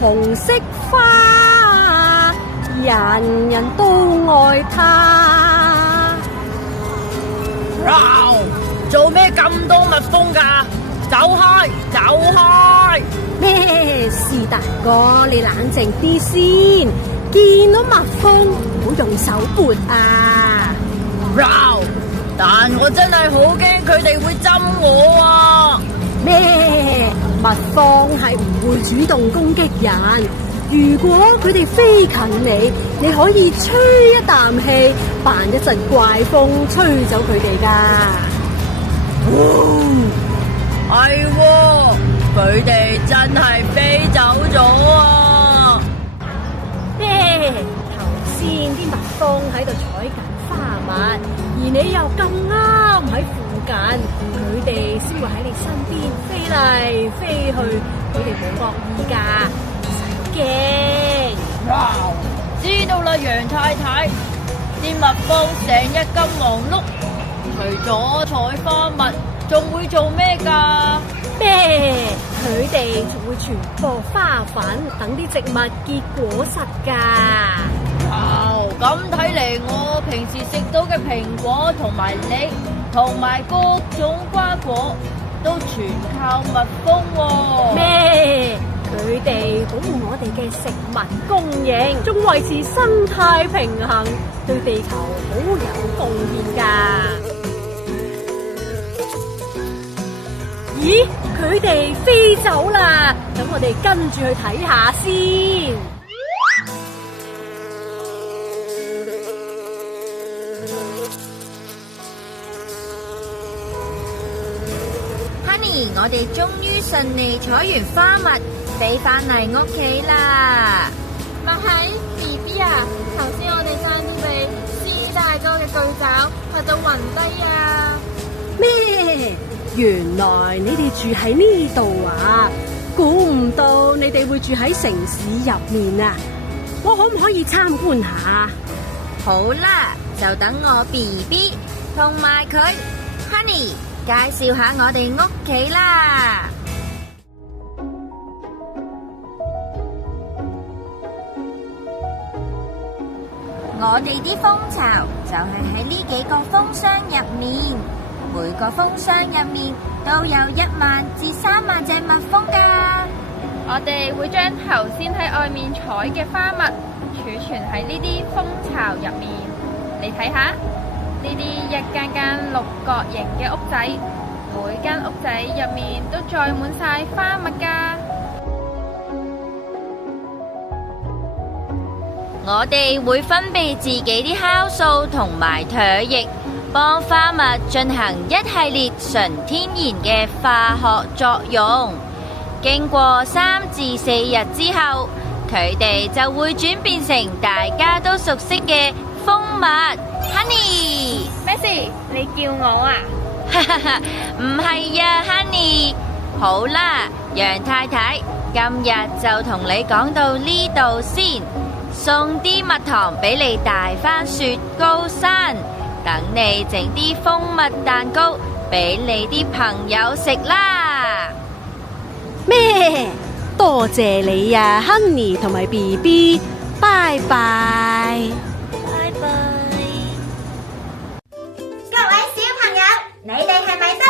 紅色花，人人都愛它。做咩咁多蜜蜂㗎？走開，走開！咩事大哥，你冷靜啲先。見到蜜蜂唔好用手撥啊！但我真係好驚佢哋會針我啊！咩？蜜蜂係唔會主動攻擊人。如果佢哋飛近你，你可以吹一啖氣，扮一陣怪風，吹走佢哋㗎。係喎，佢哋真係飛走咗啊！頭先啲蜜蜂喺度採緊花蜜，而你又咁啱喺附近，佢哋先會喺你身邊飛嚟飛去，佢哋冇惡意㗎，唔使驚。知道啦，楊太太，啲蜜蜂成日咁忙碌，除咗採花蜜，仲會做咩㗎？佢哋仲會傳播花粉，等啲植物結果實㗎。咁睇嚟，我平時食到嘅蘋果同埋梨，同埋各種瓜果，都全靠蜜蜂喎。佢哋保護我哋嘅食物供應，仲維持生態平衡，對地球好有貢獻㗎。咦，佢哋飛走啦，咁我哋跟住去睇下先。Honey， 我哋終於順利採完花蜜，飛返嚟屋企啦。咪係 BB 啊，頭先我哋爭啲被獅大哥嘅巨爪嚇到暈低啊！咩？原來你哋住喺呢度啊！估唔到你哋會住喺城市入面啊！我可唔可以參觀下？好啦，就等我 BB 同埋佢 Honey 介紹下我哋屋企啦。我哋啲蜂巢就係喺呢幾個蜂箱入面，每個蜂箱入面都有1萬至3萬隻蜜蜂㗎。我哋會將頭先喺外面採嘅花蜜儲存喺呢啲蜂巢入面。你睇下，呢啲一間間六角形嘅屋仔，每間屋仔入面都載滿晒花蜜㗎。我哋會分泌自己啲酵素同埋唾液，幫花蜜進行一系列純天然嘅化學作用。經過3至4日之後，佢哋就會轉變成大家都熟悉嘅蜂蜜。Honey， 咩事？你叫我啊？唔係啊 ，Honey。好啦，楊太太，今日就同你講到呢度先。送啲蜜糖俾你大番雪糕山，等你整啲蜂蜜蛋糕俾你啲朋友食啦。咩？多謝你啊 ，Honey 同埋 BB， 拜拜。拜拜。各位小朋友，你哋係咪都